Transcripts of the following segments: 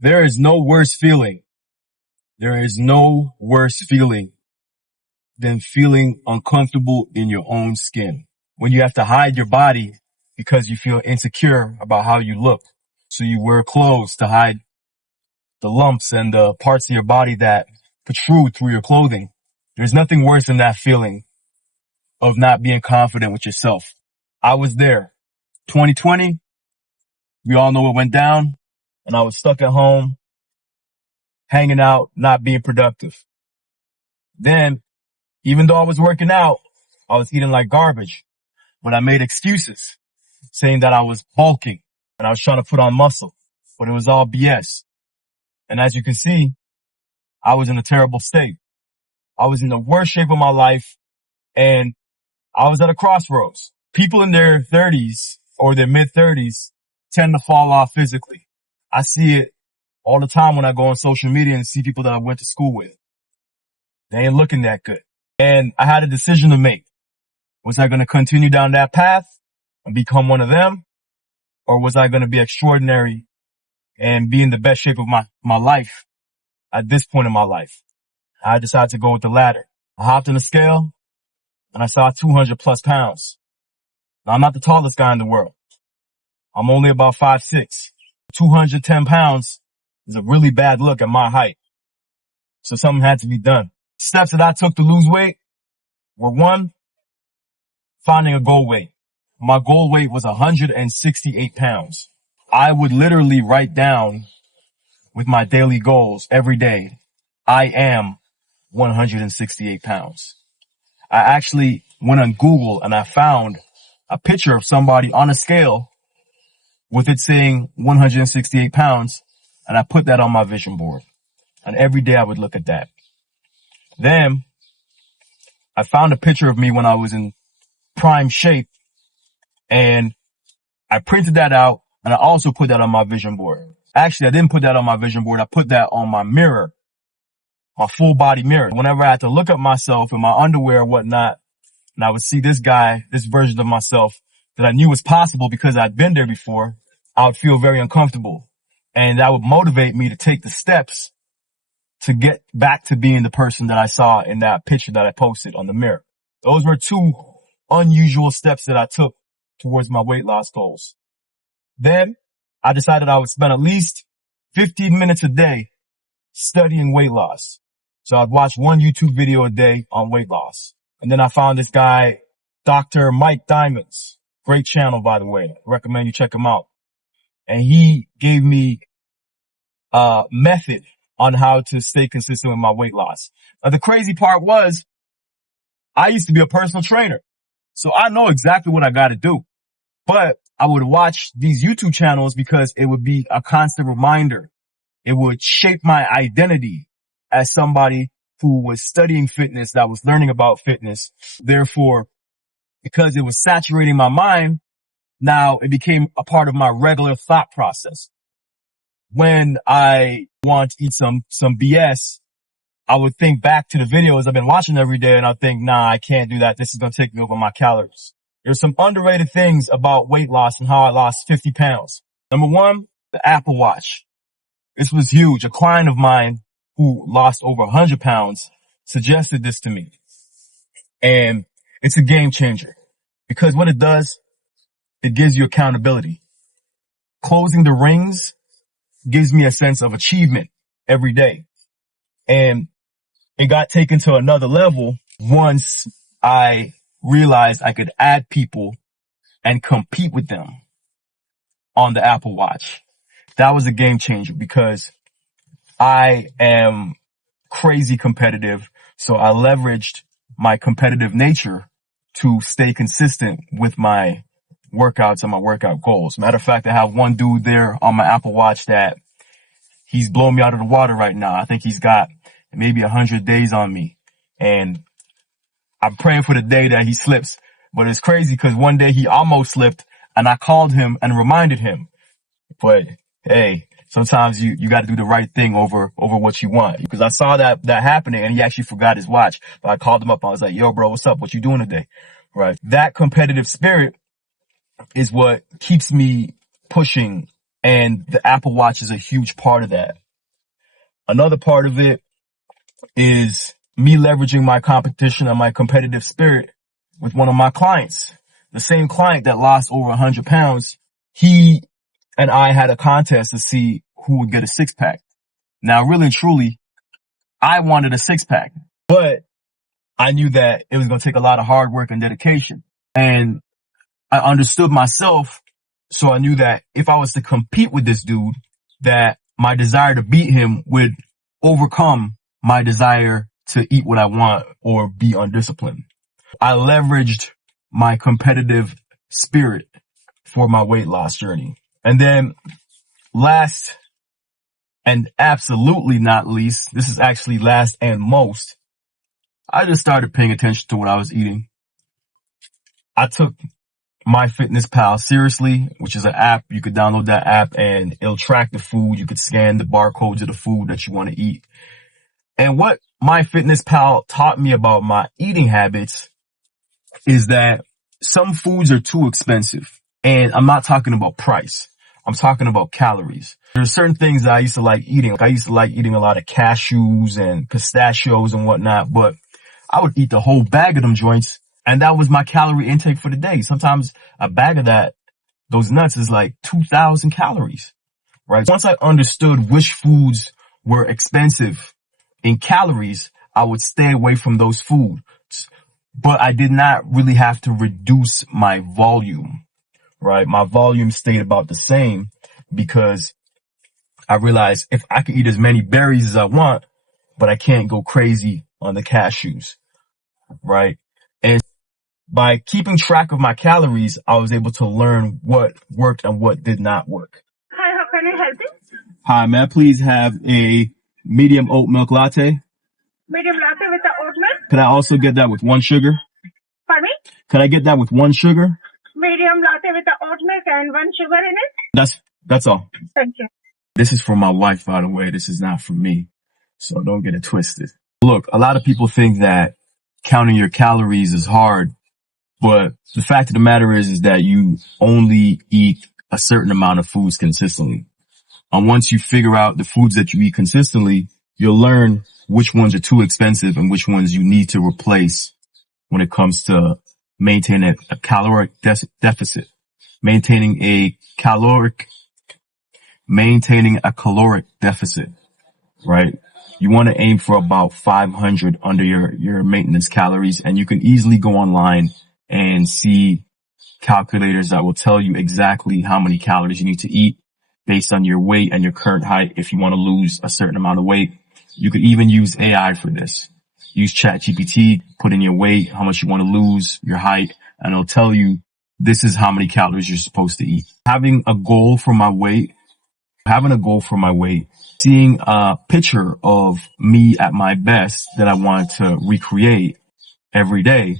There is no worse feeling. There is no worse feeling than feeling uncomfortable in your own skin. When you have to hide your body because you feel insecure about how you look. So you wear clothes to hide the lumps and the parts of your body that protrude through your clothing. There's nothing worse than that feeling of not being confident with yourself. I was there. 2020, we all know what went down, and I was stuck at home, hanging out, not being productive. Then, even though I was working out, I was eating like garbage, but I made excuses saying that I was bulking and I was trying to put on muscle, but it was all BS. And as you can see, I was in a terrible state. I was in the worst shape of my life, and I was at a crossroads. People in their 30s or their mid 30s tend to fall off physically. I see it all the time when I go on social media and see people that I went to school with. They ain't looking that good. And I had a decision to make. Was I going to continue down that path and become one of them? Or was I going to be extraordinary and be in the best shape of my life at this point in my life? I decided to go with the latter. I hopped on the scale and I saw 200 plus pounds. Now, I'm not the tallest guy in the world. I'm only about 5'6". 210 pounds is a really bad look at my height. So something had to be done. Steps that I took to lose weight were: one, finding a goal weight. My goal weight was 168 pounds. I would literally write down with my daily goals every day, I am 168 pounds. I actually went on Google and I found a picture of somebody on a scale with it saying 168 pounds, and I put that on my vision board. And every day I would look at that. Then I found a picture of me when I was in prime shape, and I printed that out, and I also put that on my vision board. Actually, I didn't put that on my vision board. I put that on my mirror, my full body mirror. Whenever I had to look at myself in my underwear or whatnot, and I would see this guy, this version of myself that I knew was possible because I'd been there before, I would feel very uncomfortable. And that would motivate me to take the steps to get back to being the person that I saw in that picture that I posted on the mirror. Those were two unusual steps that I took towards my weight loss goals. Then I decided I would spend at least 15 minutes a day studying weight loss. So I'd watch one YouTube video a day on weight loss. And then I found this guy, Dr. Mike Diamonds. Great channel, by the way. I recommend you check him out. And he gave me a method on how to stay consistent with my weight loss. Now, the crazy part was I used to be a personal trainer, so I know exactly what I got to do. But I would watch these YouTube channels because it would be a constant reminder. It would shape my identity as somebody who was studying fitness, that was learning about fitness. Therefore, because it was saturating my mind, now it became a part of my regular thought process. When I want to eat some BS, I would think back to the videos I've been watching every day, and I think, nah, I can't do that. This is going to take me over my calories. There's some underrated things about weight loss and how I lost 50 pounds. Number one, the Apple Watch. This was huge. A client of mine who lost over 100 pounds suggested this to me. And it's a game changer because what it does, it gives you accountability. Closing the rings gives me a sense of achievement every day. And it got taken to another level once I realized I could add people and compete with them on the Apple Watch. That was a game changer because I am crazy competitive. So I leveraged my competitive nature to stay consistent with my workouts and my workout goals. Matter of fact, I have one dude there on my Apple Watch that he's blowing me out of the water right now. I think he's got maybe 100 days on me, and I'm praying for the day that he slips. But it's crazy because one day he almost slipped and I called him and reminded him. But hey, sometimes you got to do the right thing over what you want, because I saw that happening and he actually forgot his watch. But I called him up. I was like, yo, bro, what's up? What you doing today? Right. That competitive spirit is what keeps me pushing And the Apple Watch is a huge part of that. Another part of it is me leveraging my competition and my competitive spirit with one of my clients. The same client that lost over 100 pounds, he and I had a contest to see who would get a six pack. Now, really and truly, I wanted a six pack, but I knew that it was going to take a lot of hard work and dedication. And I understood myself. So I knew that if I was to compete with this dude, that my desire to beat him would overcome my desire to eat what I want or be undisciplined. I leveraged my competitive spirit for my weight loss journey. And then last and absolutely not least, this is actually last and most, I just started paying attention to what I was eating. I took MyFitnessPal seriously, which is an app. You could download that app and it'll track the food. You could scan the barcodes of the food that you want to eat. And what MyFitnessPal taught me about my eating habits is that some foods are too expensive. And I'm not talking about price. I'm talking about calories. There's certain things that I used to like eating. Like I used to like eating a lot of cashews and pistachios and whatnot, but I would eat the whole bag of them joints. And that was my calorie intake for the day. Sometimes a bag of those nuts is like 2,000 calories, right? Once I understood which foods were expensive in calories, I would stay away from those foods. But I did not really have to reduce my volume, right? My volume stayed about the same because I realized if I can eat as many berries as I want, but I can't go crazy on the cashews, right? And by keeping track of my calories, I was able to learn what worked and what did not work. Hi, how can I help you? Hi, may I please have a medium oat milk latte? Medium latte with the oat milk. Could I also get that with one sugar? Pardon me? Could I get that with one sugar? Medium latte with the oat milk and one sugar in it. That's all. Thank you. This is for my wife, by the way. This is not for me. So don't get it twisted. Look, a lot of people think that counting your calories is hard, but the fact of the matter is that you only eat a certain amount of foods consistently. And once you figure out the foods that you eat consistently, you'll learn which ones are too expensive and which ones you need to replace when it comes to maintaining a caloric deficit, maintaining a caloric deficit, right? You want to aim for about 500 under your maintenance calories, and you can easily go online and see calculators that will tell you exactly how many calories you need to eat based on your weight and your current height. If you want to lose a certain amount of weight, you could even use AI for this. Use ChatGPT, put in your weight, how much you want to lose, your height, and it'll tell you this is how many calories you're supposed to eat. Having a goal for my weight, seeing a picture of me at my best that I want to recreate every day,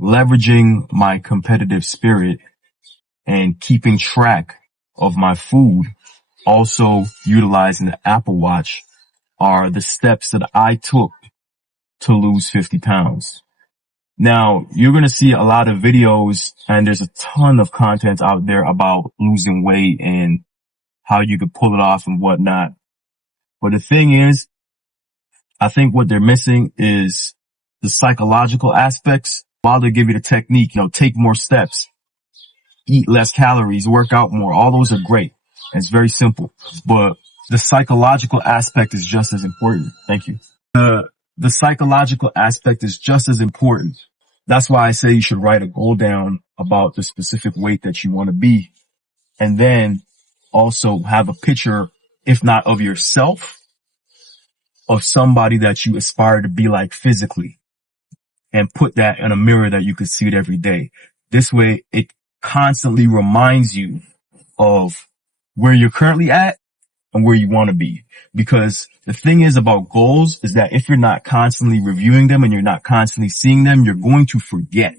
leveraging my competitive spirit and keeping track of my food, also utilizing the Apple Watch, are the steps that I took to lose 50 pounds. Now, you're going to see a lot of videos and there's a ton of content out there about losing weight and how you could pull it off and whatnot. But the thing is, I think what they're missing is the psychological aspects. While they give you the technique, take more steps, eat less calories, work out more. All those are great. It's very simple, but the psychological aspect is just as important. Thank you. The psychological aspect is just as important. That's why I say you should write a goal down about the specific weight that you want to be. And then also have a picture, if not of yourself, of somebody that you aspire to be like physically, and put that in a mirror that you could see it every day. This way, it constantly reminds you of where you're currently at and where you want to be. Because the thing is about goals is that if you're not constantly reviewing them and you're not constantly seeing them, you're going to forget,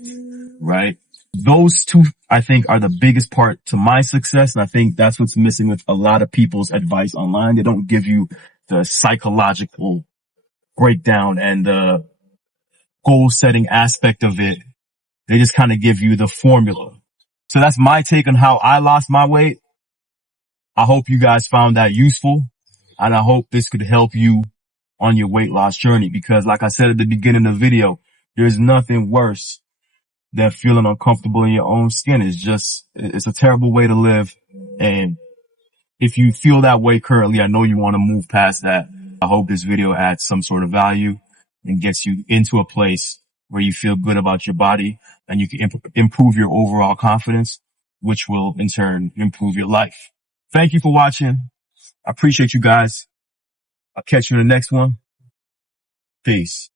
right? Those two, I think, are the biggest part to my success. And I think that's what's missing with a lot of people's advice online. They don't give you the psychological breakdown and the goal setting aspect of it. They just kind of give you the formula. So that's my take on how I lost my weight. I hope you guys found that useful, and I hope this could help you on your weight loss journey, because like I said at the beginning of the video, there's nothing worse than feeling uncomfortable in your own skin. It's a terrible way to live. And if you feel that way currently, I know you want to move past that. I hope this video adds some sort of value and gets you into a place where you feel good about your body and you can improve your overall confidence, which will in turn improve your life. Thank you for watching. I appreciate you guys. I'll catch you in the next one. Peace.